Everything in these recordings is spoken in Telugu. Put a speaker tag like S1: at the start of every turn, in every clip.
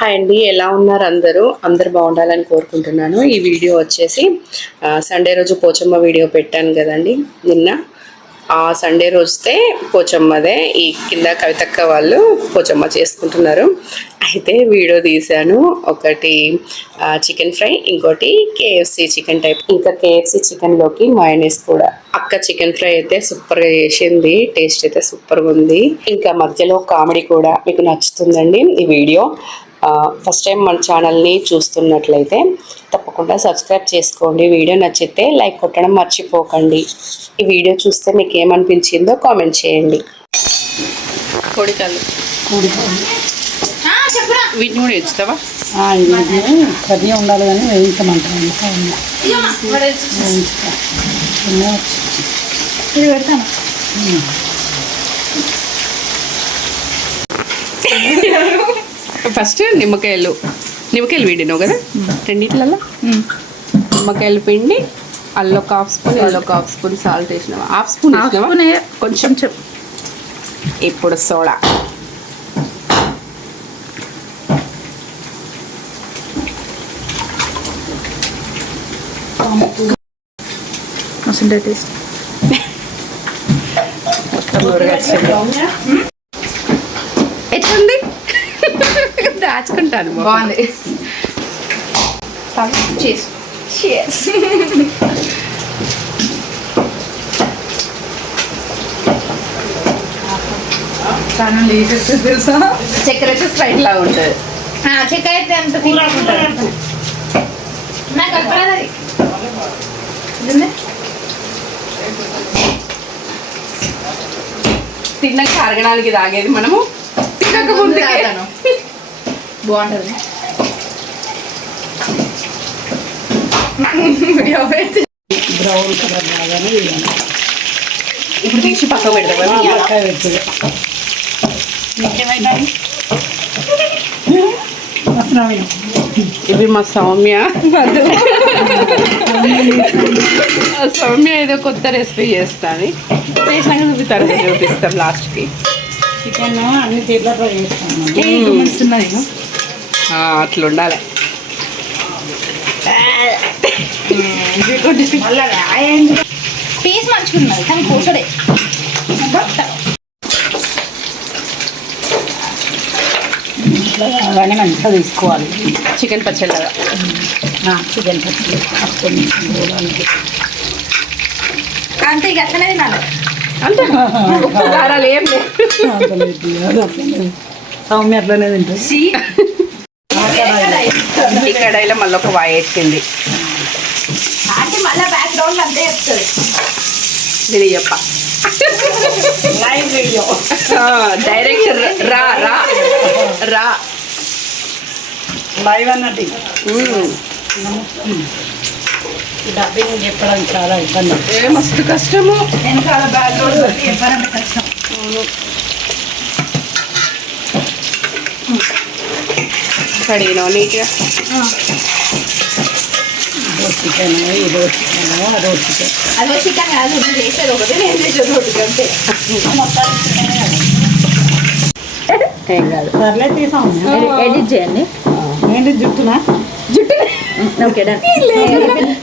S1: హాయ్ అండి ఎలా ఉన్నారు అందరూ? అందరు బాగుండాలని కోరుకుంటున్నాను. ఈ వీడియో వచ్చేసి సండే రోజు పోచమ్మ వీడియో పెట్టాను కదండి నిన్న. ఆ సండే రోజుతే పోచమ్మదే ఈ కింద కవితక్క వాళ్ళు పోచమ్మ చేసుకుంటున్నారు. అయితే వీడియో తీశాను. ఒకటి చికెన్ ఫ్రై ఇంకోటి కేఎఫ్సి చికెన్ టైప్. ఇంకా కేఎఫ్సి చికెన్లోకి మయోనీస్ కూడా. అక్క చికెన్ ఫ్రై అయితే సూపర్గా చేసింది టేస్ట్ అయితే సూపర్గా ఉంది. ఇంకా మధ్యలో కామెడీ కూడా మీకు నచ్చుతుందండి ఈ వీడియో. ఫస్ట్ టైం మన ఛానల్ని చూస్తున్నట్లయితే తప్పకుండా సబ్స్క్రైబ్ చేసుకోండి. వీడియో నచ్చితే లైక్ కొట్టడం మర్చిపోకండి. ఈ వీడియో చూస్తే మీకు ఏమనిపించిందో కామెంట్ చేయండి. కొడికలు వీటిని కూడా ఇస్తావా
S2: ఆ, ఇది కర్రీ ఉండాలి కానీ వేయించమంటాను. వేయించుతా
S3: ఇది పెడతాను.
S1: ఫస్ట్ నిమ్మకాయలు నిమ్మకాయలు పిండినావు కదా? రెండిట్లలో నిమ్మకాయలు పిండి అల్లు ఒక హాఫ్ స్పూన్ ఎల్లో ఒక హాఫ్ స్పూన్ సాల్ట్ వేసినావా? హాఫ్ స్పూన్ వేసినావా? కొంచెం చెప్. ఇప్పుడు సోడా.
S3: టేస్ట్
S1: ఎట్లుంది? దాచుకుంటాను
S3: బాగుంది. చేసు
S2: చాలా లేట్ అవుతుంది తెలుసా?
S1: చక్కెర అయితే స్ట్రైట్ లాగా ఉంటుంది.
S3: చెక్క అయితే అంత తీసుకుంటారు నాకు అర్థం?
S1: తిన్నాక అరగడానికి తాగేది మనము. తినక ముందు.
S3: బాగుంటుంది.
S2: బ్రౌన్ కలర్ వేయాలి
S1: ఇప్పుడు తీసి పక్క పెడతాం
S2: పక్కా పెట్టి అవసరమే
S1: ఇది మా సౌమ్య. సౌమ్య ఏదో కొత్త రెసిపీ చేస్తాను చేసినాక చూపిస్తారు చూపిస్తాం లాస్ట్కి.
S2: చికెన్ అన్ని తీర్లతో చేస్తాను.
S1: అట్లా ఉండాలి
S3: పీస్ మంచుకున్నది కానీ కూసడే
S2: అవన్నీ మంచిగా తీసుకోవాలి.
S1: చికెన్ పచ్చళ్ళగా
S2: చికెన్ పచ్చి అప్పుడు
S3: అంతే ఇక అట్లనే తినాలి.
S1: అంతే. కారాలు ఏం లేదు
S2: సౌమ్య అట్లనే తింటుంది.
S1: ఈ కడాయిలో మళ్ళీ ఒక వాయి వేసింది ఇది చెప్ప. డైరెక్ట్ రా రా రా
S2: లైవ్
S1: మ్మ్.
S2: డబ్బింగ్ చెప్పడం చాలా ఇబ్బంది.
S1: మస్తు కష్టము.
S3: వెనకాల బ్యాక్గ్రౌండ్ కష్టం.
S1: కడిగిన నీట్గా?
S2: ఇదో చికెన్ ఇదో చికెన్ అదో చికెన్
S3: అదో చికెన్ కాదు నువ్వు చేసేది ఒకటి నేను చేసేది ఒకటి అంతే.
S1: ఏం కాదు.
S2: సర్లే తీసాం.
S3: ఎడిట్ చేయండి.
S2: ఏంటి జుట్టునా?
S3: ఓకే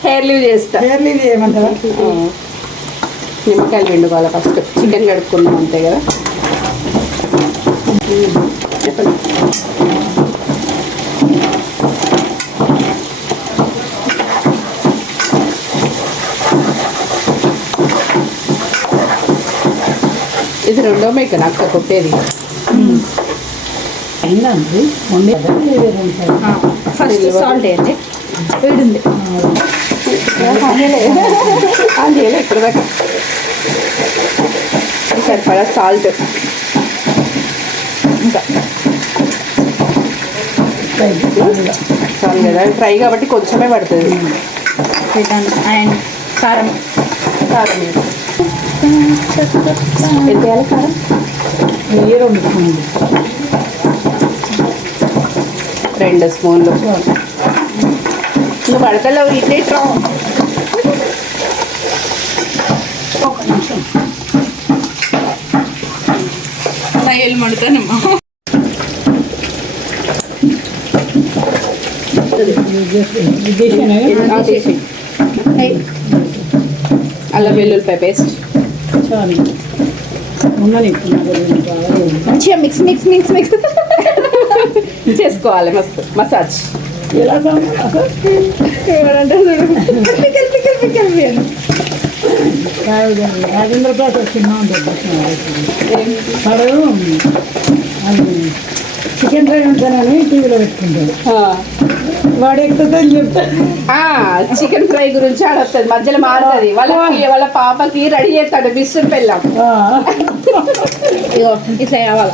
S1: హెయిర్ లీవ్ చేస్తా.
S2: ఏమంటారా
S1: నిమ్మకాయలు పిండుకోవాలి ఫస్ట్. చికెన్ కడుక్కున్నాం అంతే కదా. ఇది రెండో మేక నాకు కొట్టేది.
S2: అయిందండి. వండి
S3: ఫస్ట్ సాల్ట్ వేయండి. వేడుంది.
S1: దాకా. సరిపడా సాల్ట్ ఇంకా. చాలు కదా ఫ్రై కాబట్టి కొంచెమే పడుతుంది.
S3: కారం.
S1: కారం ఎంత వేయాలి కారం
S2: నెయ్యి రెండు స్పూన్లు.
S1: రెండు స్పూన్లు నువ్వు పడతలేవు ఇదే
S2: ఒక నిమిషం.
S3: నయ్యలు మడతానమ్మా.
S1: అల్లం వెల్లుల్లిపాయ పేస్ట్.
S2: చాలు ఉంది.
S3: మంచిగా మిక్స్ మిక్స్ మిక్స్ మిక్స్
S1: చేసుకోవాలి మస్తు మసాజ్
S2: ఎలా. రాజేంద్ర ప్రసాద్ వాడు అది చికెన్ ఫ్రై ఉంటానని టీవీలో పెట్టుకుంటాడు వాడు ఎక్కుతుందని చెప్తాడు
S1: చికెన్ ఫ్రై గురించి ఆడొస్తుంది మధ్యలో మారుతుంది. వాళ్ళకి వాళ్ళ పాపకి రెడీ చేస్తాడు. బిస్టర్ పెళ్ళాం.
S2: ఆ.
S3: ఇగో ఇట్లా కావాలి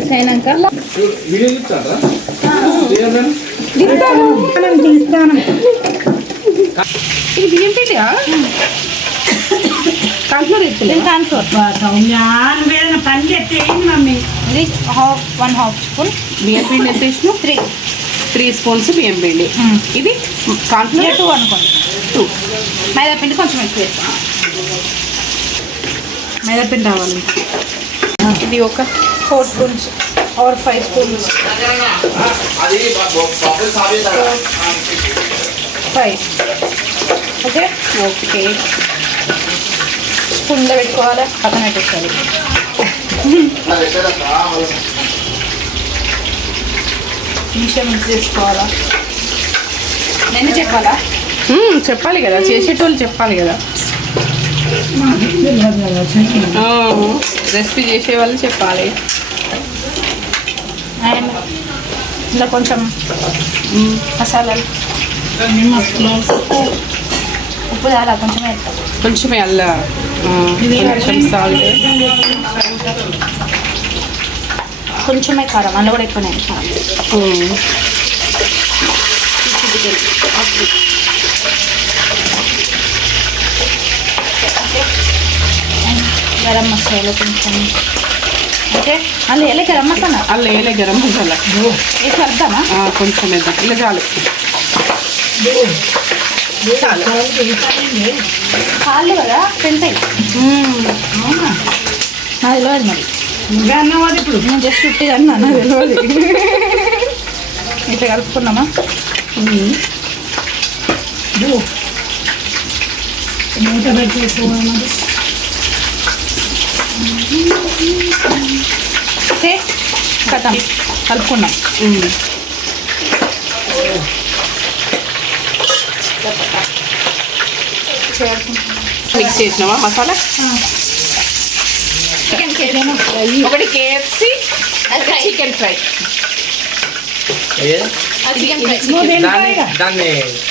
S3: ఇట్లా అయినాక.
S1: ఇది బియ్యం పిండియా
S2: పని చెప్తే మమ్మీ?
S3: ఇది హాఫ్ వన్ హాఫ్ స్పూన్.
S1: బియ్యం పిండి ఎంత వేసినావు
S3: త్రీ.
S1: త్రీ స్పూన్స్ బియ్యం పిండి. ఇది కాంట్లో
S3: టూ అనుకోండి.
S1: టూ.
S3: మైదా పిండి కొంచెం ఎక్కువ వేసుకో. మైదా పిండి రావాలి.
S1: ఇది ఒక
S3: four spoons or five spoons. Five. Okay?
S1: Okay.
S3: స్పూన్లో పెట్టుకోవాలి? పక్కన పెట్టేసుకోవాలి. నిమిషం మిక్స్ చేసుకోవాలా? నేను చెప్పాలా?
S1: చెప్పాలి కదా. చేసేటోళ్ళు చెప్పాలి కదా. రెసిపీ చేసే వాళ్ళు చెప్పాలి.
S3: అండ్ ఇందులో కొంచెం మసాలాలు ఉప్పు చాలా కొంచెం వేస్తాం
S1: కొంచెం అల్ల కొంచెం సాల్ట్
S3: కొంచెమే కారం అందులో కూడా ఎక్కువనే కారం గరం మసాలా కొంచెం. ఓకే? అందులో ఎలా గరం మసాలా?
S1: అల్ల వేలే గరం మసాలా.
S3: వేసి
S1: ఆ, కొంచెం వేద్దాం. ఇలా చాలు.
S3: కాళ్ళు కదా
S1: మ్మ్.
S3: నాకు తెలియదు మరి.
S2: నువ్వే అన్నావు అది ఇప్పుడు.
S3: నేను జస్ట్ చుట్టి కానీ నాకు తెలియదు ఇట్లా కలుపుకున్నామా?
S2: పెట్టేసుకోవాలి
S3: ఓకే కథం. కలుపుకున్నాం.
S1: మిక్స్ చేసినావా మసాలా? ఒకటి KFC chicken fry.
S3: Chicken fry.
S4: దాన్ని దాన్ని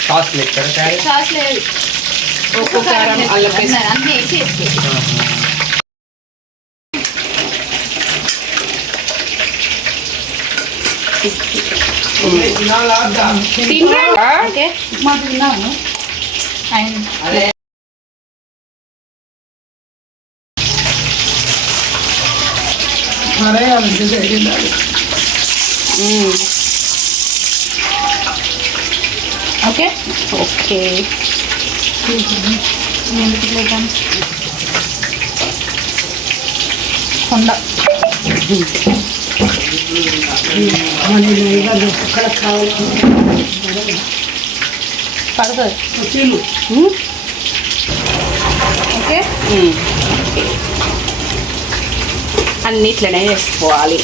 S4: సాస్ లెక్కర తయారు
S3: సాస్ లేదు.
S1: ఉప్పు కారం అల్లం పేస్ట్.
S3: అన్నీ వేసి వేసి
S1: తినరా
S2: అది జరిగింది
S1: మ్మ్.
S3: ఓకే
S1: ఓకే
S3: కొండ పడుతుంది. ఓకే
S1: అన్నిట్లనే వేసుకోవాలి.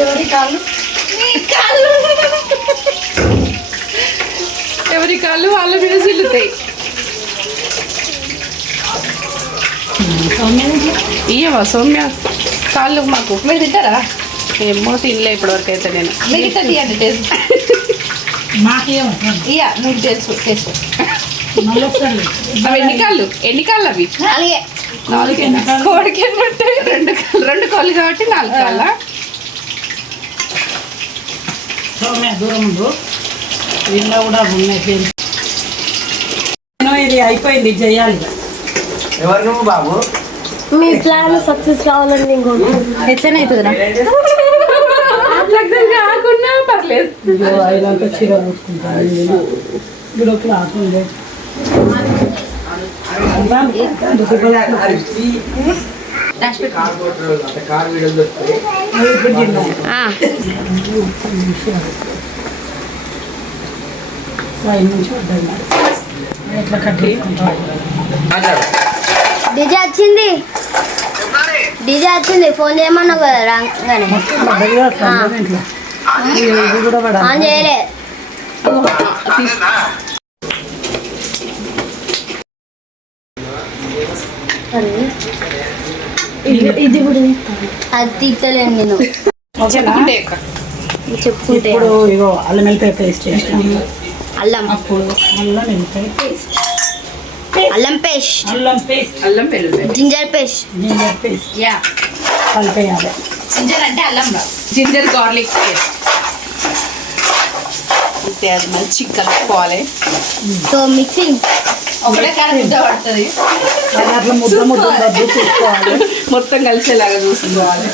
S2: ఎవరి కాళ్ళు?
S1: ఎవరి కాళ్ళు వాళ్ళ మీద చిల్లుతాయి. ఇయ్యవా సౌమ్య? కాళ్ళు మాకు.
S3: మీరు తింటారా?
S1: ఏమో తినలే ఇప్పటివరకు అయితే నేను.
S3: టేస్ట్
S2: మాకేమో
S3: ఇయ్యా టేస్ట్
S2: మళ్ళీ ఒకసారి
S1: అవి ఎన్ని కాళ్ళు? ఎన్ని కాళ్ళు అవి నాలుగేనా కోడికి ఎన్ని ఉంటాయి? రెండు కాళ్ళు. రెండు కాళ్ళు కాబట్టి నాలుగు కాళ్ళ?
S2: వీళ్ళ కూడా ఉన్నాయి ఇది అయిపోయింది చేయాలి
S4: ఎవరు బాబు?
S5: మీ ప్లాన్ సక్సెస్ కావాలని
S3: ఎట్లనే
S1: సక్సెస్ కాకుండా పర్లేదు.
S2: చీర పూసుకుంటాను ఇప్పుడు ఎట్లా కట్ చేసుకుంటాం
S5: డీజే వచ్చింది. డీజే వచ్చింది ఫోన్ చేయమన్నావు కదా రాగానే. ఆన్ చేయలే ఇది కూడా అది తీర్చలేను నేను.
S2: ఓకేనా
S5: చెప్పుకుంటే
S2: ఇప్పుడు ఇగో అల్లం వెల్లిపాయ పేస్ట్ చేసినాము
S5: అల్లం.
S2: అప్పుడు అల్లం వెల్లిపాయ పేస్ట్.
S5: అల్లం పేస్ట్.
S2: అల్లం పేస్ట్.
S1: అల్లం వెల్లుల్లి
S5: ginger paste.
S2: Ginger paste.
S3: Yeah.
S2: కలిపేయాలి.
S3: Ginger అంటే అల్లం రా.
S1: Ginger garlic paste. అంతే అది మంచి కలుపుకోవాలి.
S5: So mixing.
S3: ఒకటే కాడ ముద్ద పడుతుంది.
S2: అట్లా ముద్ద ముద్ద చూసుకోవాలి
S1: మొత్తం కలిసేలాగా చూసుకోవాలి.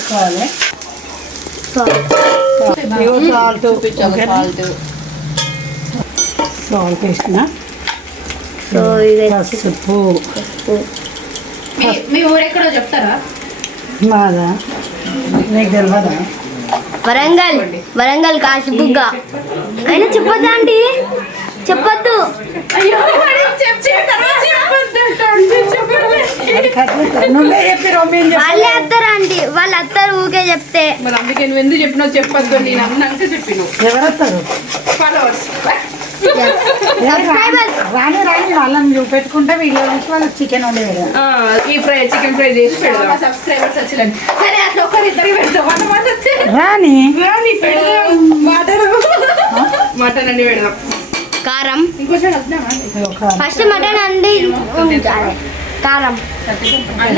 S2: ఇగో సాల్ట్. సాల్ట్ వేసిన
S5: సో ఇది
S2: పసుపు
S3: మీ- మీ ఊరెక్కడో చెప్తారా?
S2: మాదా. నీకు తెలియదా
S5: వరంగల్ వరంగల్ కాశీబుగ్గ అయినా చెప్పొద్దా ఆంటీ? చెప్పొద్దు. వాళ్ళే వస్తారు ఆంటీ వాళ్ళు వస్తారు ఊకే చెప్తే.
S1: మరి అందుకే నువ్వు ఎందుకు చెప్పినావు చెప్పొద్దు నేను అన్నాక చెప్పినావు.
S2: ఎవరు వస్తారు
S1: ఫాలోవర్స్
S2: రాని రాని వాళ్ళని చూపెట్టుకుంటే వీడియో చూసి వాళ్ళకి చికెన్
S1: ఈ ఫ్రై చికెన్ ఫ్రై చేసి పెడదాం.
S3: సబ్స్క్రైబర్స్ వచ్చిందండి సరే అట్లా ఒకరి ఇద్దరికి పెడతాం వంద మంది వస్తే
S2: రాని
S1: మటన్. మటన్ అన్ని పెడదాం.
S5: కారం. ఫస్ట్ మటన్ అండి. కారం.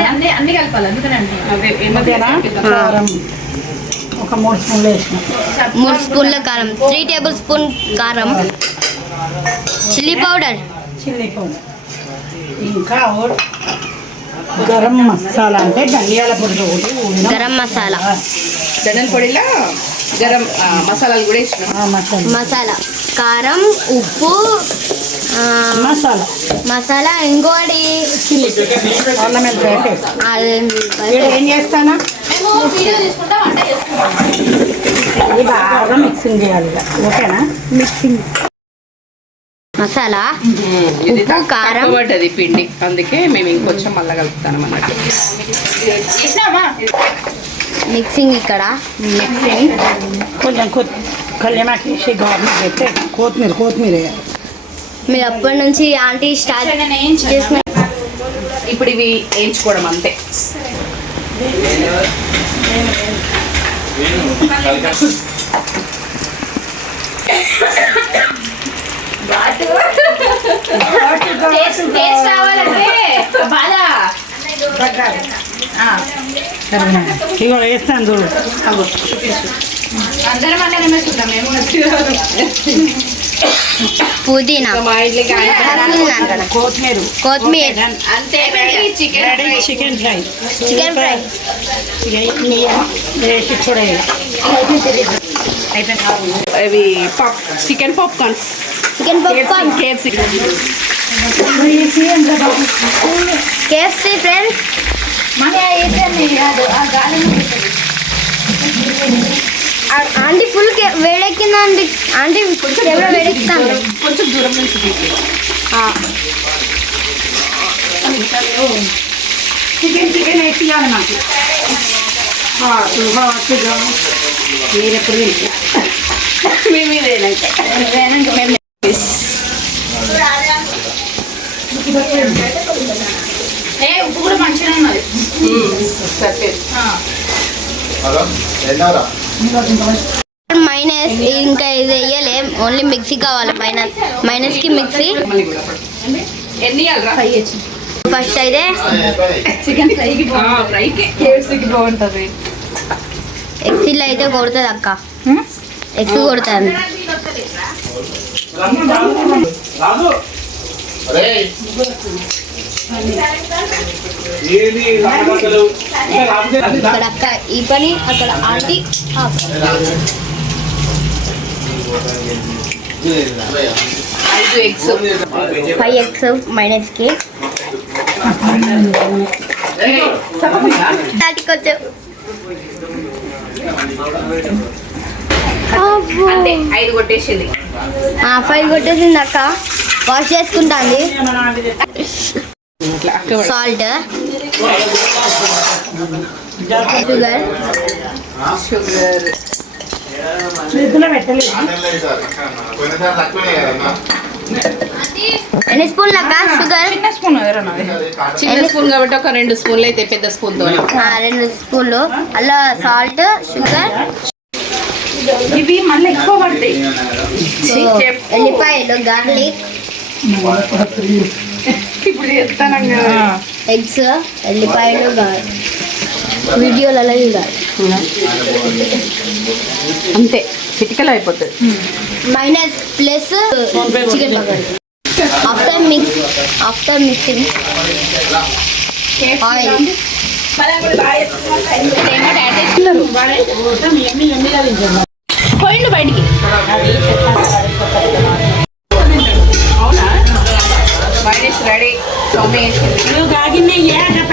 S3: అన్ని అన్ని కలపాలి అందుకని
S1: ఏమదేనా
S2: కారం. ఒక మూడు స్పూన్లు వేసిన.
S5: మూడు స్పూన్ల కారం. త్రీ టేబుల్ స్పూన్ కారం. Chilli powder.
S2: Chilli powder. ఇంకా గరం మసాలా అంటే ధనియాల పొడి ఒకటి
S5: గరం మసాలా.
S1: ధనియాల పొడిలా గరం మసాలాలు కూడా వేసినాం.
S2: ఆ మసాలా.
S5: మసాలా. కారం ఉప్పు ఆ,
S2: మసాలా.
S5: మసాలా ఇంకోటి
S2: చిల్లీ. అల్లం వెల్లిపాయ ఏం చేస్తానా? ఇది బాగా మిక్సింగ్ చేయాలి. ఓకేనా
S5: మిక్సింగ్ మసాలా
S1: ఇది
S5: ఉప్పు, కారం.
S1: పడ్డది పిండి. అందుకే మేము ఇంకొంచెం మళ్ళా కలుపుతాం అన్నట్టు
S5: మిక్సింగ్ ఇక్కడ. మిక్సింగ్.
S2: కొంచెం కళ్యాణకి వేసి గార్నిష్ పెట్టి. కొత్తిమీర కొత్తిమీర.
S5: మీరు అప్పటి నుంచి ఆంటీ స్టార్ట్ చేసిన
S1: ఇప్పుడు ఇవి వేయించుకోవడం అంతే.
S2: ఇగో వేస్తాను చూడు.
S3: అందరం అన్ననే వేసుకుంటాం మేము
S5: పుదీనా
S1: ఇంకా మా ఇంట్లోకి ఆయన
S5: పుదీనా అంటాను.
S2: కొత్తిమీర.
S5: కొత్తిమీర.
S3: అంతే chicken
S2: ready chicken fry.
S5: Chicken fry.
S2: ఇవన్నీ వేసి కూడా అయిపోయింది
S1: ఇవి pop chicken popcorns.
S5: Chicken popcorn.
S1: KFC.
S5: KFC friends?
S3: మన వేసేయండి అది ఆ గాలి
S5: ఆంటీ ఫుల్ వేడెక్కిందా అండి? ఆంటీ ఎవరో వేడెక్కుతాను
S1: కొంచెం దూరం నుంచి
S2: చికెన్ చికెన్ వేసియాలి నాకు మీరు ఎప్పుడు
S1: మేము ఇదేనంటే మేము.
S3: ఏ ఉప్పు కూడా మంచిగా ఉన్నది.
S1: సరే
S5: మైనస్ ఇంకా ఇది వేయలే. ఓన్లీ మిక్సీ కావాలి. మైనస్ మైనస్కి మిక్సీ. ఫస్ట్ అయితే
S3: చికెన్ ఫ్రైకి
S1: ఫ్రైకి బాగుంటుంది.
S5: ఎక్సీలో అయితే కొడుతుంది అక్క. ఎక్స్ కొడుతుంది
S4: రాజు అరే ఏది అసలు
S5: ఇక్కడ అక్క ఈ పని అక్కడ ఆంటీ.
S1: ఐదు ఎగ్స్
S5: ఫైవ్ దాటికి కొంచెం.
S1: అంతే ఐదు కొట్టేసింది.
S5: ఫైవ్ కొట్టేసింది అక్క. వాష్
S1: ఇట్లా అక్క
S5: సాల్ట్ షుగర్. ఎన్ని స్పూన్లు అక్క? షుగర్?
S2: చిన్న స్పూన్
S1: చిన్న స్పూన్ కాబట్టి ఒక రెండు స్పూన్లు అయితే పెద్ద
S5: స్పూన్తో రెండు స్పూన్లు. అలా సాల్ట్ షుగర్.
S2: ఇవి మళ్ళీ ఎక్కువ పడతాయి.
S5: ఎల్లిపాయలు గార్లిక్.
S1: ఇప్పుడు
S5: ఎగ్స్ ఎల్లిపాయలు వీడియోలలో చూడాలి
S1: అంతే చిటికలు అయిపోతుంది.
S5: Mayonnaise plus chicken after mix after mixing. Oil.
S3: పోయిండు బయటికి.
S1: రెడీ సౌమ్య వేసింది
S2: నువ్వు కాగినాయి అక్కడ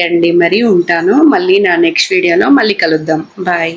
S1: ఓకే అండి మరి ఉంటాను. మళ్ళీ నా నెక్స్ట్ వీడియోలో మళ్ళీ కలుద్దాం. బాయ్